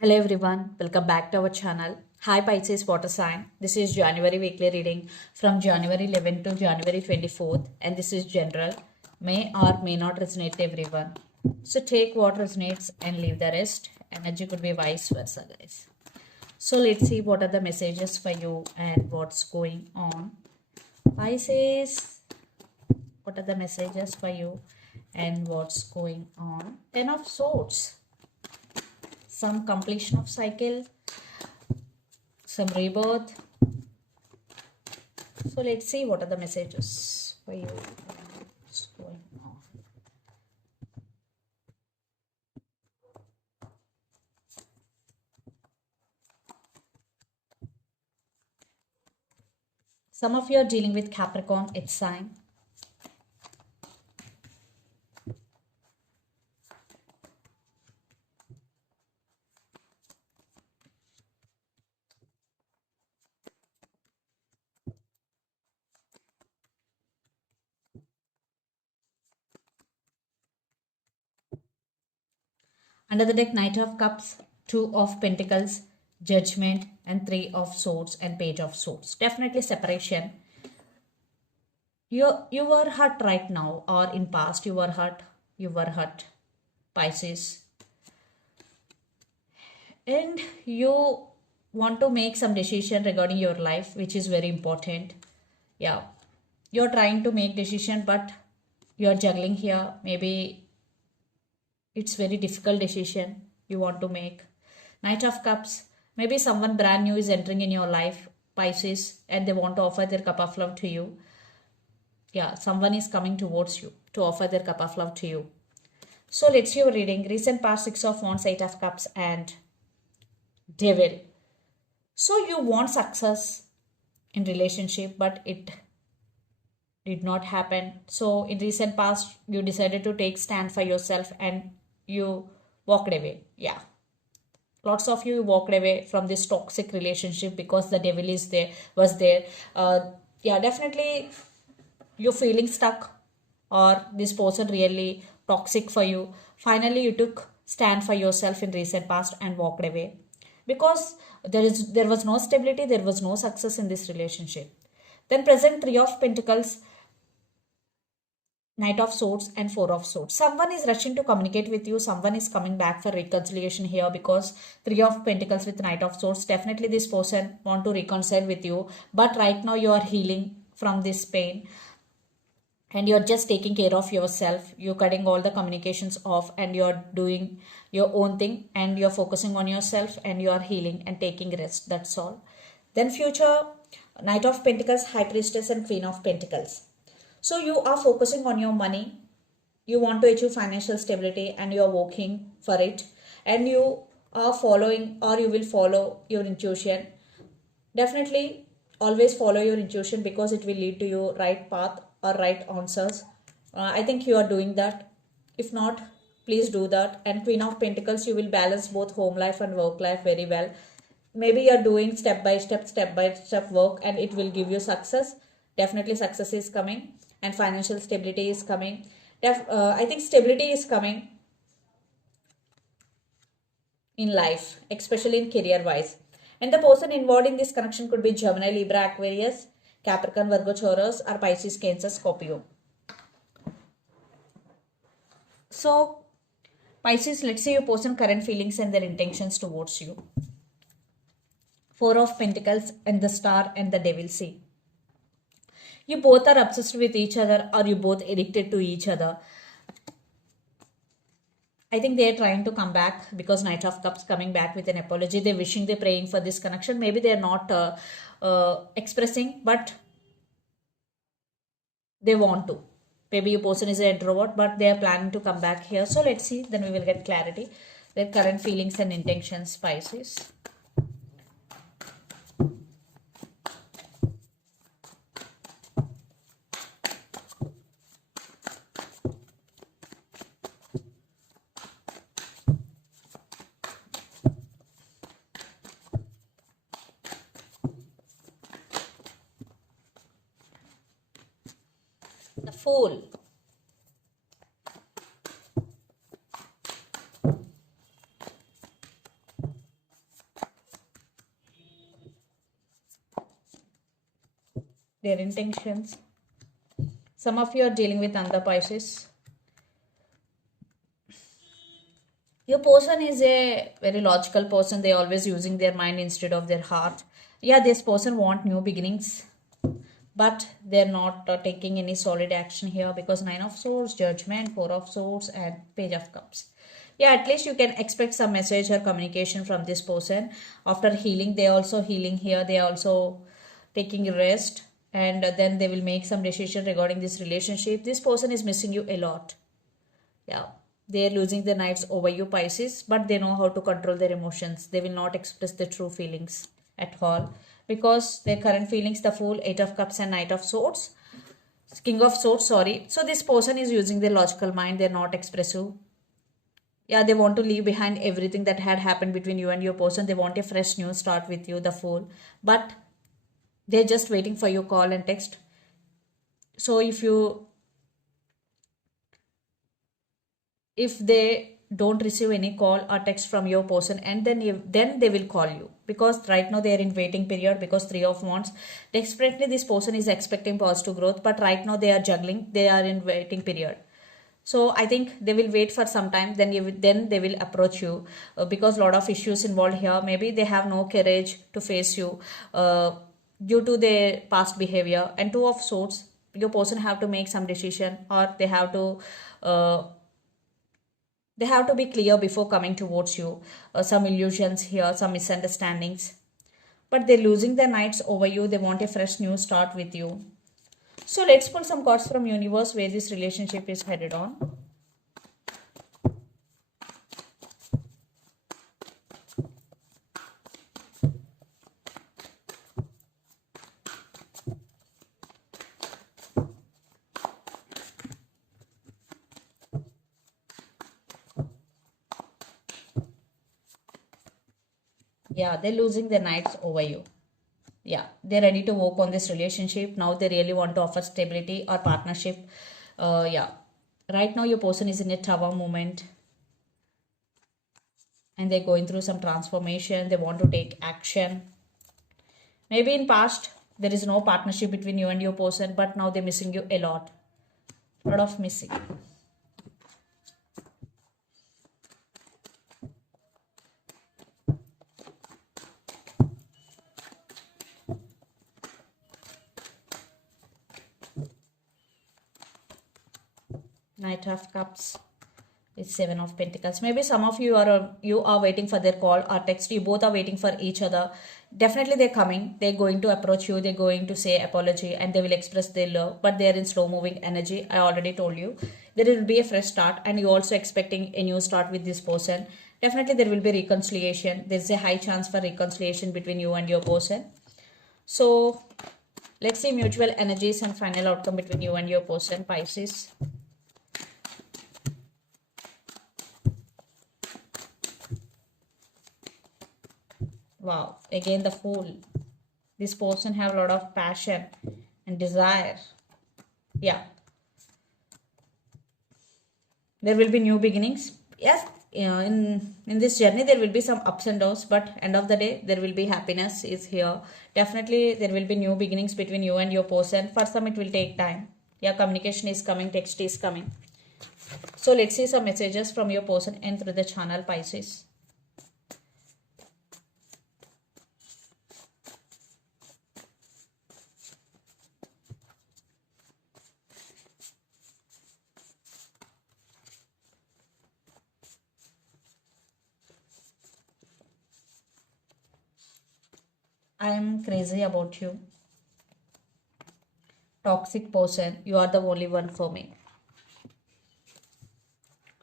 Hello everyone, welcome back to our channel. Hi Pisces Water Sign. This is January weekly reading from January 11 to January 24th, and this is general. May or may not resonate to everyone. So take what resonates and leave the rest. Energy could be vice versa, guys. So let's see what are the messages for you and what's going on. Pisces, what are the messages for you and what's going on? Ten of Swords. Some completion of cycle, some rebirth. So let's see what are the messages for you. What's going on? Some of you are dealing with Capricorn, its sign. Under the deck, Knight of Cups, Two of Pentacles, Judgment, and Three of Swords and Page of Swords. Definitely separation. You were hurt right now, or in past you were hurt. You were hurt, Pisces, and you want to make some decision regarding your life, which is very important. Yeah, you're trying to make decision, but you're juggling here. Maybe it's very difficult decision you want to make. Knight of Cups. Maybe someone brand new is entering in your life, Pisces, and they want to offer their cup of love to you. Yeah, someone is coming towards you to offer their cup of love to you. So let's see your reading. Recent past, Six of Wands, Eight of Cups, and Devil. So you want success in relationship, but it did not happen. So in recent past, you decided to take stand for yourself and you walked away. Yeah, lots of you walked away from this toxic relationship because the devil is there, was there. Yeah, definitely you're feeling stuck, or this person really toxic for you. Finally you took stand for yourself in recent past and walked away because there was no stability, there was no success in this relationship. Then present, Three of Pentacles, Knight of Swords, and Four of Swords. Someone is rushing to communicate with you. Someone is coming back for reconciliation here because Three of Pentacles with Knight of Swords. Definitely this person want to reconcile with you. But right now you are healing from this pain. And you're just taking care of yourself. You're cutting all the communications off and you're doing your own thing. And you're focusing on yourself and you are healing and taking rest. That's all. Then future, Knight of Pentacles, High Priestess, and Queen of Pentacles. So you are focusing on your money. You want to achieve financial stability and you are working for it. And you are following, or you will follow your intuition. Definitely always follow your intuition because it will lead to your right path or right answers. I think you are doing that. If not, please do that. And Queen of Pentacles, you will balance both home life and work life very well. Maybe you are doing step by step work and it will give you success. Definitely success is coming and financial stability is coming. I think stability is coming in life, especially in career wise. And the person involved in this connection could be Gemini, Libra, Aquarius, Capricorn, Virgo, Taurus, or Pisces, Cancer, Scorpio. So, Pisces, let's say your person current feelings and their intentions towards you. Four of Pentacles and the Star and the Devil. See, you both are obsessed with each other, or you both addicted to each other. I think they're trying to come back because Knight of Cups coming back with an apology. They're wishing, they're praying for this connection. Maybe they're not expressing, but they want to. Maybe your person is an introvert, but they are planning to come back here. So let's see, then we will get clarity. Their current feelings and intentions, Pisces. The Fool. their intentions. Some of you are dealing with another Pisces. Your person is a very logical person. They always using their mind instead of their heart. Yeah, this person want new beginnings, but they're not taking any solid action here because 9 of Swords, Judgment, 4 of Swords, and Page of Cups. Yeah, at least you can expect some message or communication from this person. After healing, they also healing here. They also taking rest, and then they will make some decision regarding this relationship. This person is missing you a lot. Yeah, they are losing their nights over you, Pisces, but they know how to control their emotions. They will not express their true feelings at all because their current feelings, the Fool, 8 of Cups, and Knight of Swords, King of Swords, sorry. So this person is using their logical mind. They're not expressive. Yeah, they want to leave behind everything that had happened between you and your person. They want a fresh new start with you, the Fool. But they're just waiting for your call and text. So if they don't receive any call or text from your person, and then they will call you, because right now they are in waiting period because 3 of Wands. Desperately this person is expecting positive growth, but right now they are juggling. They are in waiting period. So I think they will wait for some time, then they will approach you because a lot of issues involved here. Maybe they have no courage to face you due to their past behavior. And 2 of Swords, your person have to make some decision, or they have to be clear before coming towards you. Some illusions here, some misunderstandings, but they're losing their nights over you. They want a fresh new start with you. So let's pull some cards from universe where this relationship is headed on. Yeah, they're losing their nights over you. Yeah, they're ready to work on this relationship. Now they really want to offer stability or partnership. Yeah, right now your person is in a Tower moment, and they're going through some transformation. They want to take action. Maybe in past there is no partnership between you and your person, but now they're missing you a lot. A lot of missing. Knight of Cups. It's 7 of Pentacles. Maybe some of you are waiting for their call or text. You both are waiting for each other. Definitely they're coming. They're going to approach you. They're going to say apology, and they will express their love. But they're in slow moving energy. I already told you. There will be a fresh start, and you're also expecting a new start with this person. Definitely there will be reconciliation. There's a high chance for reconciliation between you and your person. So let's see mutual energies and final outcome between you and your person, Pisces. Wow, again the Fool. This person have a lot of passion and desire. Yeah, there will be new beginnings. Yes, in this journey there will be some ups and downs, but end of the day there will be happiness is here. Definitely there will be new beginnings between you and your person. For some it will take time. Yeah, communication is coming, text is coming. So let's see some messages from your person and through the channel, Pisces. I am crazy about you. Toxic person, you are the only one for me.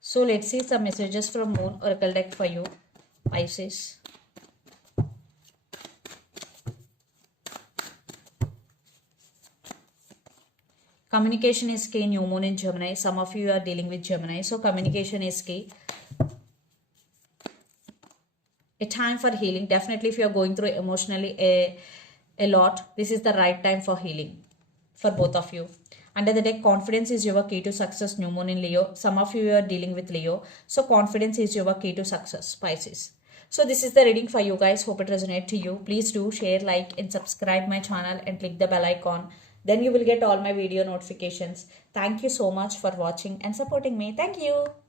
So let's see some messages from Moon Oracle deck for you, Pisces. Communication is key. New Moon in Gemini. Some of you are dealing with Gemini, so communication is key. A time for healing. Definitely if you are going through emotionally a lot, this is the right time for healing for both of you. Under the deck, confidence is your key to success. New Moon in Leo. Some of you are dealing with Leo, so confidence is your key to success, Pisces. So this is the reading for you guys. Hope it resonates to you. Please do share, like, and subscribe my channel and click the bell icon. Then you will get all my video notifications. Thank you so much for watching and supporting me. Thank you.